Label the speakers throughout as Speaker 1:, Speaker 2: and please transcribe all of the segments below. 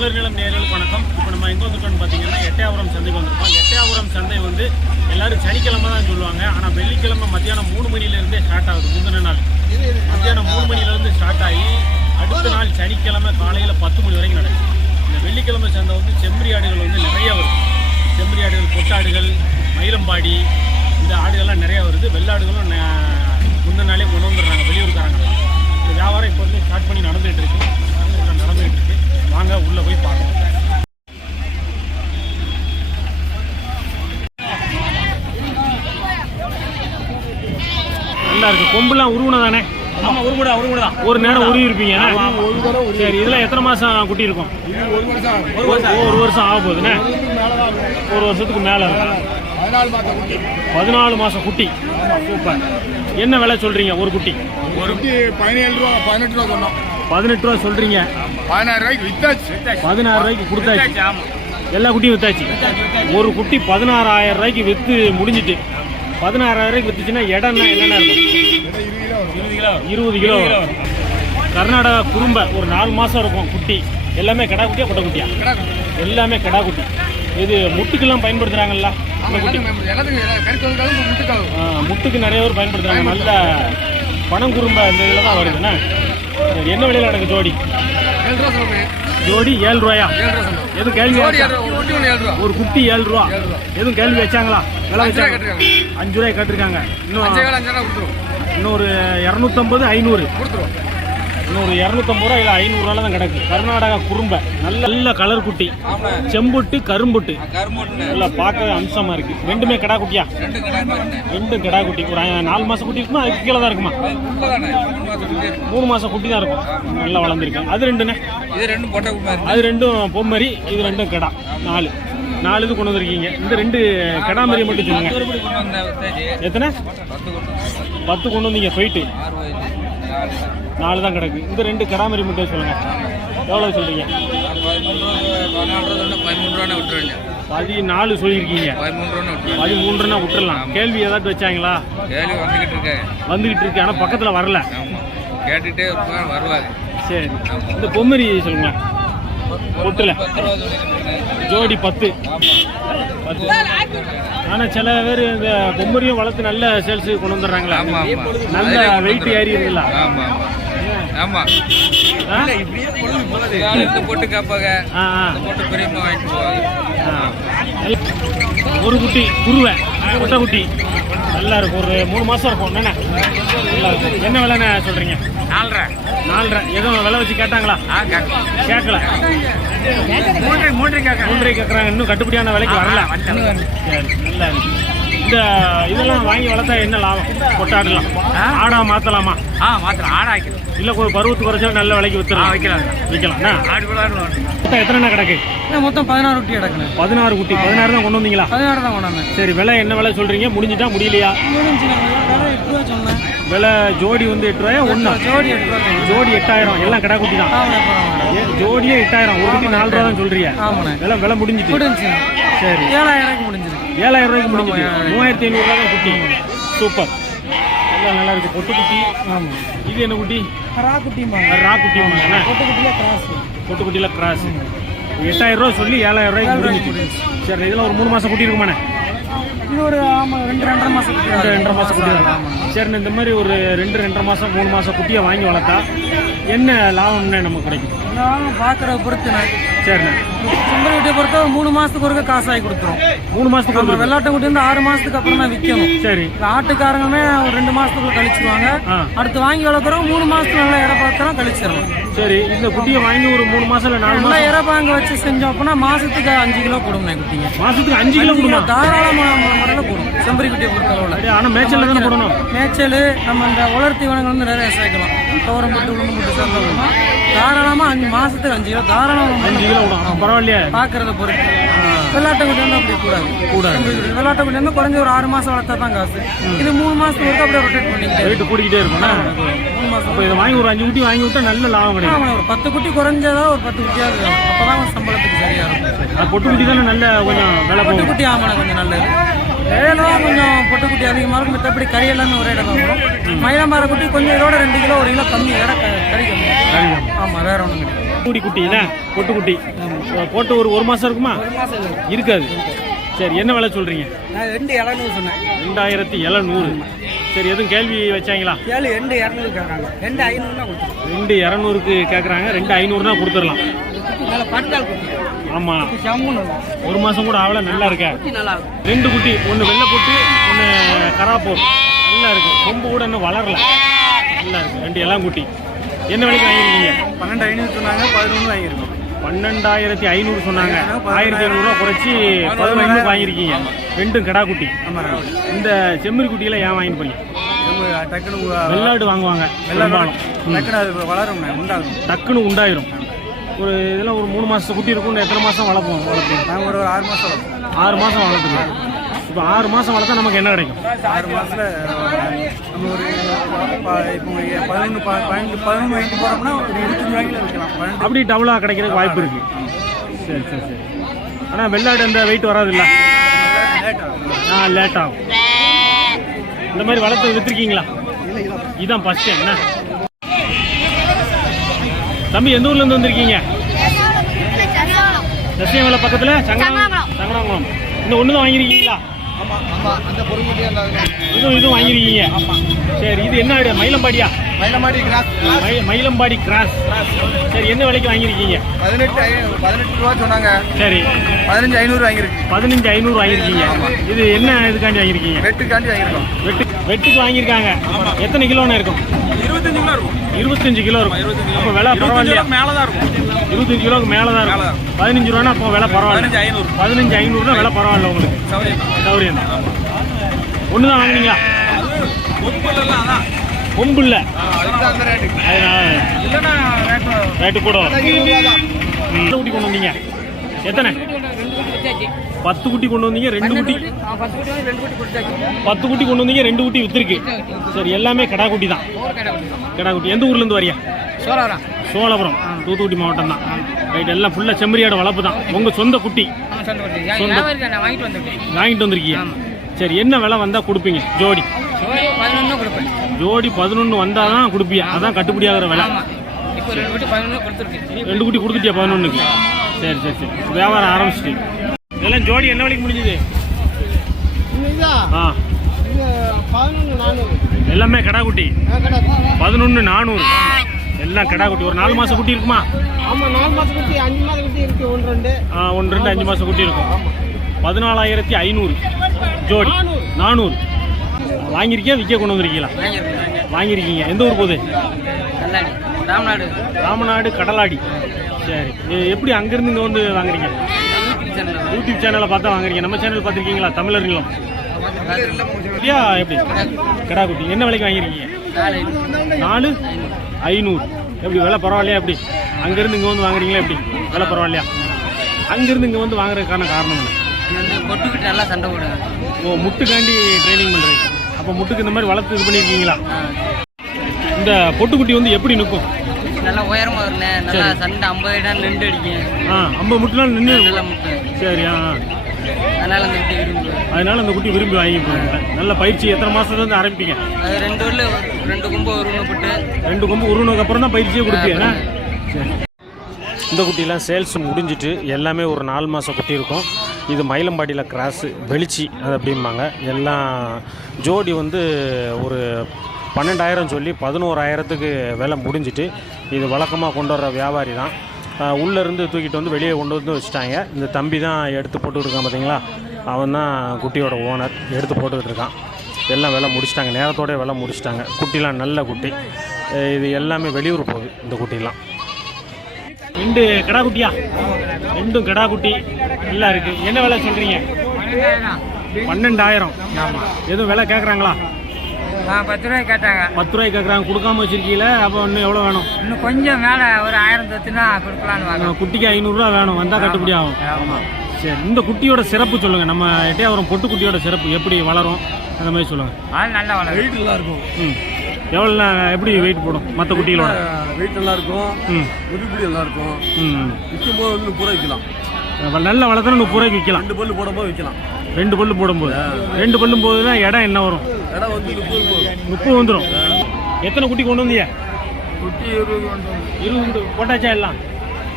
Speaker 1: தமிழர் நிலம் நேரில் வணக்கம். இப்போ நம்ம எங்கே வந்துட்டோம்னு பார்த்தீங்கன்னா எட்டையாபுரம் சந்தைக்கு வந்திருக்கோம். எட்டையாபுரம் சந்தை வந்து எல்லாரும் சனிக்கிழமை தான் சொல்லுவாங்க. ஆனால் வெள்ளிக்கிழமை மத்தியானம் மூணு மணிலேருந்தே ஸ்டார்ட் ஆகுது முந்தின நாள். மத்தியானம் மூணு மணிலேருந்து ஸ்டார்ட் ஆகி அடுத்த நாள் சனிக்கிழமை காலையில் பத்து மணி வரைக்கும் நடக்கும் இந்த வெள்ளிக்கிழமை சந்தை வந்து செம்மறி ஆடுகள் வந்து நிறைய வருது. செம்மறி ஆடுகள் பொட்டாடுகள் மயிலம்பாடி இந்த ஆடுகள்லாம் நிறையா வருது. வெள்ளாடுகளும் முந்தின நாளே கொண்டு வந்துடுறாங்க. வெளியூர்காரங்கெல்லாம் இந்த வியாபாரம் இப்போ வந்து ஸ்டார்ட் பண்ணி நடந்துகிட்டு இருக்கு. இருக்கு. வாங்க உள்ளே போய் பார்க்கலாம். நல்லா இருக்கு. கொம்புலாம் உருவனதானே?
Speaker 2: ஆமா ஒரு கூட ஒரு கூட தான்.
Speaker 1: ஒரு நேரம் உருவி இருப்பீங்க சரி இதில் எத்தனை மாதம் குட்டி இருக்கும்
Speaker 2: ஒரு வருஷம்
Speaker 1: ஒரு வருஷம். ஆக போகுதுண்ணே ஒரு வருஷத்துக்கு மேலே
Speaker 2: பதினாலு மாதம் குட்டி.
Speaker 1: சூப்பர். என்ன விலை சொல்கிறீங்க ஒரு குட்டி?
Speaker 2: ஒரு குட்டி பதினேழு ரூபா பதினெட்டு ரூபா சொன்னோம்.
Speaker 1: பதினெட்டு ரூபா சொல்கிறீங்க
Speaker 2: பதினாறு ரூபாய்க்கு வித்தாச்சு.
Speaker 1: பதினாறு ரூபாய்க்கு கொடுத்தாச்சு.
Speaker 2: ஆமா.
Speaker 1: எல்லா குட்டியும் வித்தாச்சு. ஒரு குட்டி பதினாறாயிரம் ரூபாய்க்கு விற்று முடிஞ்சிட்டு. பதினாறாயிரம் ரூபாய்க்கு வித்துச்சுன்னா இடம்னா என்னென்ன இருக்கும்?
Speaker 2: இருபது கிலோ.
Speaker 1: கர்நாடகா குறும்ப ஒரு நாலு மாதம் இருக்கும் குட்டி. எல்லாமே கடா குட்டியா கொட்டை குட்டியா? எல்லாமே கடா குட்டி. இது முட்டுக்கெல்லாம் பயன்படுத்துகிறாங்கல்ல முட்டுக்கு நிறைய பேர் பயன்படுத்துகிறாங்க நல்ல பணம் குறும்ப இந்த இதில் தான் வருதுண்ணே என்ன விலையில் நடக்கு ஜோடி? ஜோடி ஏழு ரூபாயா எதுவும் கேள்வி
Speaker 2: ஒரு குட்டி ஏழு ரூபா
Speaker 1: எதுவும் கேள்வி வச்சாங்களா விலை வச்சாங்க அஞ்சு ரூபாய் கட்டிருக்காங்க. இன்னும் இன்னொரு இரநூத்தம்பது ஐநூறு. இன்னொரு இரநூத்தம்பது ரூபா இல்லை ஐநூறுரூவா தான் கிடக்கு. கர்நாடகா குறும்ப. நல்ல நல்ல கலர் குட்டி. செம்புட்டு கரும்புட்டு. நல்லா பார்க்கவே அம்சமா இருக்கு. ரெண்டுமே கடா குட்டியா?
Speaker 2: ரெண்டு
Speaker 1: ரெண்டும் கடா குட்டி. ஒரு நாலு மாசம் குட்டி இருக்குமா? அதுக்கு கீழே தான் இருக்குமா?
Speaker 2: மூணு மாதம் குட்டி
Speaker 1: மாசம் குட்டி தான் இருக்கும். நல்லா வளர்ந்துருக்கு. அது ரெண்டுண்ணே?
Speaker 2: இது ரெண்டும்
Speaker 1: அது ரெண்டும் பொம்மரி இது ரெண்டும் கடா. நாலு. நாலு இது கொண்டு வந்திருக்கீங்க. இந்த ரெண்டு கடா மரியை மட்டும் சொல்லுங்க. எத்தனை?
Speaker 2: பத்து கொண்டு
Speaker 1: வந்தீங்க. போயிட்டு
Speaker 2: நாலு
Speaker 1: தான் கிடக்கு. இந்த ரெண்டு கடா மரி மட்டும் சொல்லுங்க. எவ்வளோ
Speaker 2: ரூபா பதினாலு
Speaker 1: சொல்லியிருக்கீங்க. பதிமூன்றுனா விட்டுறலாம். கேள்வி ஏதாச்சும் வச்சாங்களா?
Speaker 2: கேள்வி வந்துகிட்டு இருக்கேன்
Speaker 1: வந்துகிட்டு இருக்கு. ஆனால் பக்கத்தில் வரல.
Speaker 2: ஆமா கேட்டுட்டே இருப்பேன்
Speaker 1: சரி. இந்த பொம்மரி சொல்லுங்க பொட்டுல. ஜோடி பத்து. பத்து. ஆனால் சில பேர் இந்த பொம்மரியும் வளர்த்து நல்ல சேல்ஸ் கொண்டு வந்துடுறாங்களா. நல்ல வெயிட் ஏறி இருக்குல்ல
Speaker 2: ஆமா. போட்டு போட்டு பெரியம்மா வாங்கிட்டு போவாங்க.
Speaker 1: ஒரு குட்டி குருவை கொட்டை குட்டி. நல்லா இருக்கும். ஒரு மூணு மாசம் இருக்கும். என்னண்ணே நல்லா இருக்கும். என்ன விலைண்ணே சொல்றீங்க?
Speaker 2: நாலரை.
Speaker 1: நாலரை. எதுவும் விலை வச்சு கேட்டாங்களா? கேட்கல.
Speaker 2: மூன்றரை மூன்றரை
Speaker 1: கேட்குறாங்க. இன்னும் கட்டுப்படியான விலைக்கு வரல. நல்லா இருக்கு. இந்த இதெல்லாம் வாங்கி வளர்த்தா என்ன லாபம்? கொட்டாடலாம். ஆடா மாத்தலாமா?
Speaker 2: ஆ மாத்திரம் ஆடா ஆக்கிடும்
Speaker 1: இல்ல ஒரு பருவத்து குறைச்சா நல்ல விலைக்கு வித்துறலாம்
Speaker 2: வைக்கலாம்.
Speaker 1: விற்கலாம்
Speaker 2: ஆடு
Speaker 1: மொத்தம் எத்தனை கிடக்கு?
Speaker 3: மொத்தம் பதினாறு குட்டி கிடக்குண்ணே.
Speaker 1: பதினாறு குட்டி. பதினாறு தான் கொண்டு வந்தீங்களா?
Speaker 3: பதினாறு தான் கொண்டாந்து
Speaker 1: சரி விலை என்ன விலை சொல்றீங்க? முடிஞ்சிட்டா முடியலையா?
Speaker 3: ரூபா சொன்னேன்.
Speaker 1: விலை ஜோடி வந்து எட்டு ரூபாயா? ஒண்ணா?
Speaker 3: ஜோடி எட்டு ரூபா
Speaker 1: ஜோடி எட்டாயிரம். எல்லாம் கடா குட்டி தான். ஜோடியே எட்டாயிரம். ஒரு குட்டி நாலு ரூபா தான் சொல்றீங்க
Speaker 3: ஆமாண்ணே
Speaker 1: விலை விலை முடிஞ்சிட்டு சரி.
Speaker 3: ஏழாயிரம் முடிஞ்சிருக்கு.
Speaker 1: ஏழாயிரம் ரூபாய்க்கு முடிஞ்சிட்டு மூவாயிரத்தி ஐநூறுரூவா தான் குட்டி. சூப்பர். எல்லாம் நல்லா இருக்கு. பொட்டு குட்டி.
Speaker 3: ஆமாம்
Speaker 1: இது என்ன குட்டி?
Speaker 3: ரா குட்டிமா
Speaker 1: ரா குட்டி ஒன்று
Speaker 3: பொட்டு குட்டியாக கிராஸ்
Speaker 1: பொட்டு குட்டியில் கிராஸ் எட்டாயிரம் ரூபா சொல்லி ஏழாயிரம் ரூபாய்க்கு முடிஞ்சிட்டு சரி இதில் ஒரு மூணு மாசம் குட்டி இருக்குமாண்ணே?
Speaker 3: இது ஒரு ஆமாம் ரெண்டு ரெண்டரை மாதம்
Speaker 1: ரெண்டு ரெண்டரை மாசம் குட்டி தான் சரிண்ணே இந்த மாதிரி ஒரு ரெண்டு ரெண்டரை மாசம் மூணு மாசம் குட்டியை வாங்கி வளர்த்தா என்ன லாபம்னே நமக்கு கிடைக்கும்?
Speaker 3: நான் பார்க்குற பொறுத்துண்ணே.
Speaker 1: சரிண்ணே.
Speaker 3: செம்பரி குட்டியை பொறுத்த மூணு மாதத்துக்கு ஒருக்க காசாகி கொடுத்துரும்.
Speaker 1: மூணு மாசத்துக்கு
Speaker 3: நம்ம
Speaker 1: வந்து
Speaker 3: வெள்ளாட்டை குட்டி வந்து ஆறு மாதத்துக்கு அப்புறம் தான் விற்கணும்.
Speaker 1: சரி.
Speaker 3: இந்த ஆட்டுக்காரங்களுமே ஒரு ரெண்டு மாதத்துக்குள்ள கழிச்சிருவாங்க. அடுத்து வாங்கி வளர்க்குறோம் மூணு மாதத்துக்கு நல்லா இடம் பார்த்தா கழிச்சிடலாம்
Speaker 1: சரி இந்த குட்டியை வாங்கி ஒரு மூணு மாசம் இல்லை நாலு மாசம்?
Speaker 3: இறப்பாங்க வச்சு செஞ்சோம் அப்படின்னா மாசத்துக்கு அஞ்சு கிலோ கொடுங்க குட்டிங்க
Speaker 1: மாசத்துக்கு அஞ்சு கிலோ கொடுமா?
Speaker 3: தாராளமான முறையில் போடும் செம்பரி குட்டியை பொறுத்தளவில்.
Speaker 1: ஆனால் மேய்ச்சல் தானே போடணும்?
Speaker 3: மேய்ச்சல் நம்ம இந்த உலர் தீவனங்கள் வந்து நிறைய சேர்க்கலாம். துவரம் போட்டு உளுந்து போட்டு சேர்த்தோம்னா தாராளமாக அஞ்சு மாசத்துக்கு அஞ்சு கிலோ தாராளமாக
Speaker 1: அஞ்சு கிலோ விடும் பரவாயில்லையே.
Speaker 3: பார்க்கறத பொறுத்து. வெள்ளாட்டை குட்டி வந்து அப்படி கூடாது.
Speaker 1: கூடாது.
Speaker 3: குட்டி. வெள்ளாட்டை குட்டி வந்து குறைஞ்ச ஒரு ஆறு மாசம் வளர்த்தா தான் காசு. இது மூணு மாசத்துக்கு ஒருக்கா அப்படியே ரொட்டேட் பண்ணிக்கிட்டே
Speaker 1: ரேட்டு கூட்டிக்கிட்டே இருக்கும்ண்ணா
Speaker 3: மூணு மாசம்
Speaker 1: இதை வாங்கி ஒரு அஞ்சு குட்டி வாங்கி விட்டா நல்ல லாபம் கிடைக்கும்.
Speaker 3: ஆமாம் ஒரு பத்து குட்டி குறைஞ்சதா ஒரு பத்து குட்டியாவது அப்பதான் சம்பளத்துக்கு சரியா இருக்கும்.
Speaker 1: பொட்டு குட்டி தானே நல்ல கொஞ்சம் விலை
Speaker 3: பொட்டு குட்டி ஆமாண்ணா கொஞ்சம் நல்லது. வேலாம் கொஞ்சம் பொட்டு குட்டி அதிகமாக இருக்கும். மற்றபடி கறி எல்லாமே ஒரே இடம் வரும். மயிலமார குட்டி கொஞ்சம் இதோட ரெண்டு கிலோ ஒரு கிலோ கம்மி. இடம் க- கறி கம்மி.
Speaker 1: சரிங்க
Speaker 3: ஆமாம் வேற ஒன்றும் கிடையாது.
Speaker 1: குட்டி குட்டி என்ன? பொட்டு குட்டி போட்டு ஒரு ஒரு இருக்குமா?
Speaker 3: மாதம் இல்லை.
Speaker 1: இருக்காது. சரி என்ன விலை சொல்றீங்க?
Speaker 3: நான் ரெண்டு இரநூறு சொன்னேன்.
Speaker 1: ரெண்டாயிரத்தி எழுநூறு. சரி எதுவும் கேள்வி வச்சாங்களா?
Speaker 3: ஏழு ரெண்டு இரநூறு கேட்காங்க ரெண்டு ஐநூறுனா கொடுத்துருவோம்
Speaker 1: ரெண்டு இரநூறுக்கு கேட்குறாங்க ரெண்டு ஐநூறுனா கொடுத்துடலாம்.
Speaker 3: நல்லா பட்டால் குட்டி.
Speaker 1: ஆமாம் ஒரு மாதம் கூட ஆகல நல்லா இருக்க.
Speaker 3: குட்டி நல்லா இருக்கும்
Speaker 1: ரெண்டு குட்டி ஒன்று வெள்ளை பொட்டு ஒன்று கராப்பூர் நல்லா இருக்கு. கொம்பு கூட இன்னும் வளரல. நல்லா இருக்கு. ரெண்டு எல்லாம் குட்டி. என்ன விலைக்கு வாங்கிருக்கீங்க
Speaker 3: பன்னெண்டு ஐநூறு சொன்னாங்க பதினொன்று வாங்கியிருக்கோம்.
Speaker 1: பன்னெண்டாயிரத்தி ஐநூறு சொன்னாங்க. ஆயிரத்தி ஐநூறுரூவா குறைச்சி பதினொன்று வாங்கியிருக்கீங்க. ரெண்டும் கிடா குட்டி இந்த செம்மறி குட்டியில ஏன் வாங்கிட்டு போறீங்க
Speaker 3: டக்குனு
Speaker 1: வெள்ளாடு வாங்குவாங்க. ம்.
Speaker 3: டக்குனு அது வளரும் உண்டாகும்.
Speaker 1: டக்குன்னு உண்டாயிரும். ஒரு இதெல்லாம் ஒரு மூணு மாசம் குட்டி இருக்கும்னு எத்தனை மாசம் வளர்ப்போம்? வளர்ப்போம்
Speaker 3: நாங்கள் ஒரு ஆறு மாதம்
Speaker 1: ஆறு மாசம் வளர்த்துக்கலாம். இப்போ ஆறு மாசம் வளர்த்தா நமக்கு என்ன கிடைக்கும்?
Speaker 3: ஆறு மாதத்தில் நம்ம ஒரு ப- இப்போ பதினொன்று ப- பன்னெண்டு பதினொன்று வாங்கிட்டு போகிறோம்னா ஒரு இருபத்தஞ்சு விற்கலாம். பன்னெண்டு
Speaker 1: அப்படி டபுளாக கிடைக்கிறதுக்கு வாய்ப்பு இருக்கு. சரி சரி சரி. ஆனால் வெள்ளாடு அந்த வெயிட் வராது இல்லை ஆ லேட் ஆகும். இந்த மாதிரி வளர்த்து விற்றுருக்கீங்களா இதுதான் ஃபஸ்ட்டு என்ன? தம்பி எந்த ஊர்லேருந்து வந்திருக்கீங்க? தசியமலை பக்கத்தில்? சங்கராங்குளம் சங்கராங்குளம் இந்த ஒன்று தான் வாங்கியிருக்கீங்களா? இதுவும் இதுவும் வாங்கியிருக்கீங்க. சரி இது என்ன ஆடு? மயிலம்பாடியா?
Speaker 3: மயிலமாடி கிராஸ்
Speaker 1: மயி- மயிலம்பாடி கிராஸ் சரி என்ன விலைக்கு வாங்கியிருக்கீங்க?
Speaker 3: பதினெட்டு ஐ- பதினெட்டு ரூபா சொன்னாங்க.
Speaker 1: சரி.
Speaker 3: பதினஞ்சு ஐநூறு
Speaker 1: பதினஞ்சு ஐநூறு வாங்கியிருக்கீங்க. இது என்ன இதுக்காண்டி வாங்கியிருக்கீங்க?
Speaker 3: வெட்டுக்காண்டி வாங்கியிருக்கோம்.
Speaker 1: வெட்டு வெட்டுக்கு வாங்கியிருக்காங்க. எத்தனை கிலோன்னு இருக்கும்?
Speaker 2: இருபத்தஞ்சு கிலோ இருக்கும்.
Speaker 1: இருபத்தஞ்சு கிலோ இருக்கும். அப்போ விலை பரவாயில்லையா?
Speaker 2: மேலே தான் இருக்கும்
Speaker 1: இருபத்தஞ்சு கிலோக்கு மேலே தான் இருக்கும். பதினஞ்சு ரூபானா அப்போ விலை பரவாயில்ல.
Speaker 2: பதினஞ்சு ஐநூறு.
Speaker 1: பதினஞ்சு ஐநூறுனா விலை பரவாயில்ல உங்களுக்கு.
Speaker 2: சௌரியம் தான்
Speaker 1: ஒன்று தான் வாங்குனீங்களா? கொம்பு இல்லை
Speaker 3: அந்த ரேட்டு
Speaker 1: கூட குட்டி கொண்டு வந்தீங்க எத்தனை பத்து குட்டி கொண்டு வந்தீங்க? ரெண்டு குட்டி
Speaker 3: பத்து குட்டி வந்து ரெண்டு குட்டி. கொடுத்தாச்சு
Speaker 1: பத்து குட்டி கொண்டு வந்தீங்க ரெண்டு குட்டி வித்துருக்கு. சரி எல்லாமே கடா குட்டி. தான் கடா குட்டி. எந்த ஊர்ல இருந்து வரியா?
Speaker 3: சோழவரம்
Speaker 1: சோழபுரம். தூத்துக்குடி மாவட்டம் தான். ரைட் எல்லாம் ஃபுல்லாக செம்மறியாடு வளர்ப்பு தான். உங்க சொந்த குட்டி.
Speaker 3: சொந்த வாங்கிட்டு
Speaker 1: வந்திருக்கீங்க சரி என்ன விலை வந்தா கொடுப்பீங்க? ஜோடி. ஜோடி பதினொன்று வந்தால் தான் கொடுப்பியா? அதான் கட்டுப்படி ஆகிற விலை.
Speaker 3: ரெண்டு குட்டி
Speaker 1: கொடுத்துட்டியா பதினொன்றுக்கு சரி சரி சரி. வியாபாரம் ஆரம்பிச்சிட்டு. இதெல்லாம் ஜோடி என்ன விலைக்கு முடிஞ்சது? ஆ. எல்லாமே கடா குட்டி. பதினொன்று நானூறு. எல்லாம் கடா குட்டி. ஒரு நாலு மாசம் குட்டி இருக்குமா?
Speaker 3: ஆமாம் நாலு மாதம் குட்டி அஞ்சு மாதம் குட்டி இருக்கு ஒன்று ரெண்டு.
Speaker 1: ஆ, ஒன்று ரெண்டு அஞ்சு மாசம் குட்டி இருக்கும். பதினாலாயிரத்தி ஐநூறு. ஜோடி. நானூறு. வாங்கியிருக்கியா விற்க கொண்டு வந்திருக்கீங்களா? வாங்கியிருக்கீங்க. எந்த ஊர் போகுது?
Speaker 3: நல்லாடி ராம்நாடு.
Speaker 1: ராமநாடு கடலாடி. சரி. எப்படி அங்கேருந்து இங்கே வந்து வாங்குறீங்க? யூடியூப் சேனலை பார்த்தா வாங்குறீங்க. நம்ம சேனல் பார்த்துருக்கீங்களா? தமிழர் நிலம் இல்லையா எப்படி? கடா குட்டி. என்ன விலைக்கு வாங்கியிருக்கீங்க? நாலு? ஐநூறு. எப்படி விலை பரவாயில்லையா எப்படி? அங்கேருந்து இங்கே வந்து வாங்குறீங்களா எப்படி? விலை பரவாயில்லையா? அங்கேருந்து இங்கே வந்து வாங்குறதுக்கான காரணம்
Speaker 3: நல்லா சண்டை போடுவேன்
Speaker 1: ஓ முட்டுக்காண்டி ட்ரைனிங் பண்ணுறீங்க அப்போ முட்டுக்கு இந்த மாதிரி வளர்த்து இது பண்ணியிருக்கீங்களா இந்த பொட்டுக்குட்டி வந்து எப்படி நிற்கும்?
Speaker 3: நல்லா உயரமா வருனேன் நல்லா சண்டை ஐம்பது இடம் நின்று அடிக்கும்.
Speaker 1: ஆ ஐம்பது முட்டுலாம் நின்று சரி ஆ.
Speaker 3: அதனால அந்த குட்டி விரும்புவேன்
Speaker 1: அதனால அந்த குட்டி விரும்பி வாங்கி போங்க நல்ல பயிற்சி எத்தனை மாசத்துல இருந்து ஆரம்பிப்பீங்க?
Speaker 3: அது ரெண்டு ஊர்ல ரெண்டு கும்பு ஒரு போட்டு.
Speaker 1: ரெண்டு கொம்பு உருவனுக்கு அப்புறம் தான் பயிற்சியே கொடுப்பீங்க இந்த குட்டிலாம் சேல்ஸ் முடிஞ்சிட்டு எல்லாமே ஒரு நாலு மாதம் குட்டி இருக்கும். இது மயிலம்பாடியில் கிராஸு வெளிச்சி அது அப்படிம்பாங்க. எல்லாம் ஜோடி வந்து ஒரு பன்னெண்டாயிரம் சொல்லி பதினோராயிரத்துக்கு விலை முடிஞ்சிட்டு இது வழக்கமாக கொண்டு வர்ற வியாபாரி தான். உள்ளேருந்து தூக்கிட்டு வந்து வெளியே கொண்டு வந்து வச்சுட்டாங்க. இந்த தம்பி தான் எடுத்து போட்டுக்கிட்டு இருக்கான் பார்த்தீங்களா? அவன் தான் குட்டியோட ஓனர். எடுத்து போட்டுக்கிட்டு இருக்கான் எல்லாம் வேலை முடிச்சிட்டாங்க. நேரத்தோட வேலை முடிச்சிட்டாங்க. குட்டிலாம் நல்ல குட்டி. இது எல்லாமே வெளியூர் போகுது இந்த குட்டிலாம். ரெண்டு கடா குட்டியா? ரெண்டும் கடா குட்டி. எல்லாம் இருக்குது என்ன விலை சொல்கிறீங்க பன்னெண்டாயிரம். எதுவும் விலை கேட்குறாங்களா
Speaker 3: பத்து ரூபாய் கேட்டாங்க.
Speaker 1: பத்து ரூபாய் கேட்குறாங்க கொடுக்காம வச்சிருக்கீங்கள அப்போ இன்னும் எவ்வளோ வேணும்?
Speaker 3: இன்னும் கொஞ்சம் மேலே ஒரு ஆயிரம் தத்துனா கொடுக்கலான்னு
Speaker 1: குட்டிக்கு ஐநூறுரூவா வேணும். வந்தால் கட்டுப்படி ஆகும்.
Speaker 3: ஆமாம்
Speaker 1: சரி இந்த குட்டியோட சிறப்பு சொல்லுங்க. நம்ம எட்டையாவரம் பொட்டு குட்டியோட சிறப்பு எப்படி வளரும்? அந்த மாதிரி சொல்லுங்க.
Speaker 3: அது நல்லா வளரும்.
Speaker 2: வெயிட் நல்லா இருக்கும்.
Speaker 1: ம். எவ்வளோ எப்படி வெயிட் போடும்? மற்ற குட்டிகளோட?
Speaker 2: வெயிட் நல்லா இருக்கும்.
Speaker 1: ம்.
Speaker 2: முதுகுடி நல்லா இருக்கும்.
Speaker 1: ம்
Speaker 2: விற்கும் போது வந்து பூரா விற்கலாம்
Speaker 1: நல்ல வளர்த்தா முப்பது ரூபாய்க்கு விற்கலாம்
Speaker 2: ரெண்டு பல்லு போடும்போது விற்கலாம்
Speaker 1: ரெண்டு பல்லு போடும்போது. ரெண்டு பல்லும் போதுன்னா இடம் என்ன வரும்?
Speaker 2: இடம் வந்து முப்பது
Speaker 1: வந்துடும் எத்தனை குட்டி கொண்டு வந்தீங்க
Speaker 2: குட்டி இருபது
Speaker 1: இருபது போட்டாச்சா எல்லாம்?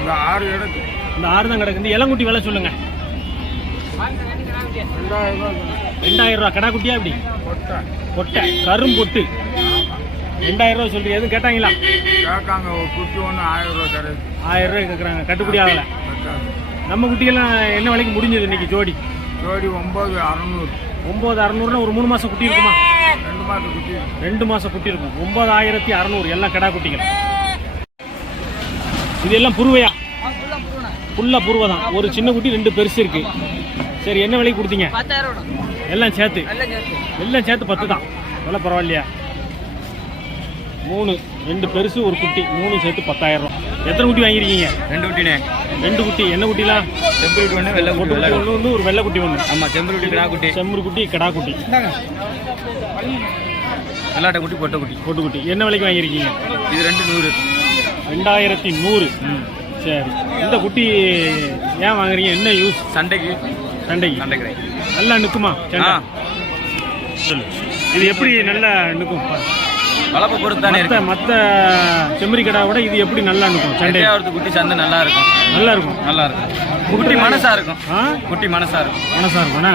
Speaker 2: இந்த ஆறு இடத்து
Speaker 1: இந்த ஆறு தான் கிடக்கு. இந்த இளங்குட்டி விலை சொல்லுங்க.
Speaker 2: ரெண்டாயிரம் ரூபா.
Speaker 1: கடா குட்டியா இப்படி
Speaker 2: கொட்டை.
Speaker 1: கொட்டை. கரும்பொட்டு ரெண்டாயிரம் ரூபா சொல்றீங்க. எதுவும் கேட்டாங்களா?
Speaker 2: ஒரு குட்டி ஒன்று ஆயிரம் ரூபா கிடையாது
Speaker 1: ஆயிரம் ரூபாய் கேட்குறாங்க. கட்டுப்படி ஆகல. நம்ம குட்டியெல்லாம் என்ன விலைக்கு முடிஞ்சது இன்னைக்கு ஜோடி?
Speaker 2: ஜோடி ஒம்பது அறநூறு.
Speaker 1: ஒம்பது அறநூறுனா ஒரு மூணு மாசம் குட்டி இருக்குமா
Speaker 2: ரெண்டு மாதம் குட்டி
Speaker 1: ரெண்டு மாசம் குட்டி இருக்கும் ஒன்பதாயிரத்தி அறநூறு எல்லாம் கடா குட்டிகள். இது எல்லாம் புருவையா? ஃபுல்லாக புருவை தான். ஒரு சின்ன குட்டி ரெண்டு பெருசு இருக்கு. சரி என்ன விலைக்கு கொடுத்தீங்க? எல்லாம் சேர்த்து. எல்லாம் சேர்த்து. பத்து தான். எவ்வளோ பரவாயில்லையா? மூணு. ரெண்டு பெருசு ஒரு குட்டி. மூணு சேர்த்து பத்தாயிரம் எத்தனை குட்டி வாங்கியிருக்கீங்க?
Speaker 2: ரெண்டு குட்டினே
Speaker 1: ரெண்டு குட்டி. என்ன குட்டிலாம்
Speaker 2: செம்பு குட்டி ஒன்று வெள்ளை
Speaker 1: குட்டி ஒன்று வந்து ஒரு வெள்ளை குட்டி ஒன்று
Speaker 2: ஆமாம் செம்பு குட்டி கிடா குட்டி.
Speaker 1: செம்மறி குட்டி கடா குட்டி.
Speaker 2: வெள்ளாட்டை குட்டி பொட்டை குட்டி.
Speaker 1: பொட்டு குட்டி. என்ன விலைக்கு வாங்கியிருக்கீங்க?
Speaker 2: இது ரெண்டு நூறு.
Speaker 1: ரெண்டாயிரத்தி நூறு. சரி. இந்த குட்டி ஏன் வாங்குறீங்க? என்ன யூஸ்?
Speaker 2: சண்டைக்கு.
Speaker 1: சண்டைக்கு.
Speaker 2: சண்டை கிடையாது
Speaker 1: நல்லா நிற்குமா சொல்லு. இது எப்படி நல்லா நிற்கும்
Speaker 2: வளர்ப்பை பொறுத்து தானே
Speaker 1: மற்ற
Speaker 2: இருக்கு.
Speaker 1: மற்ற செம்மறி கடா விட இது எப்படி நல்லா நிற்கும் சண்டை.
Speaker 2: ரெண்டாயிரத்து குட்டி சந்தை நல்லா இருக்கும்.
Speaker 1: நல்லா இருக்கும்.
Speaker 2: நல்லா இருக்கும். குட்டி மனசா இருக்கும்.
Speaker 1: ஆ?
Speaker 2: குட்டி மனசா இருக்கும்.
Speaker 1: மனசா இருக்கும்ண்ணா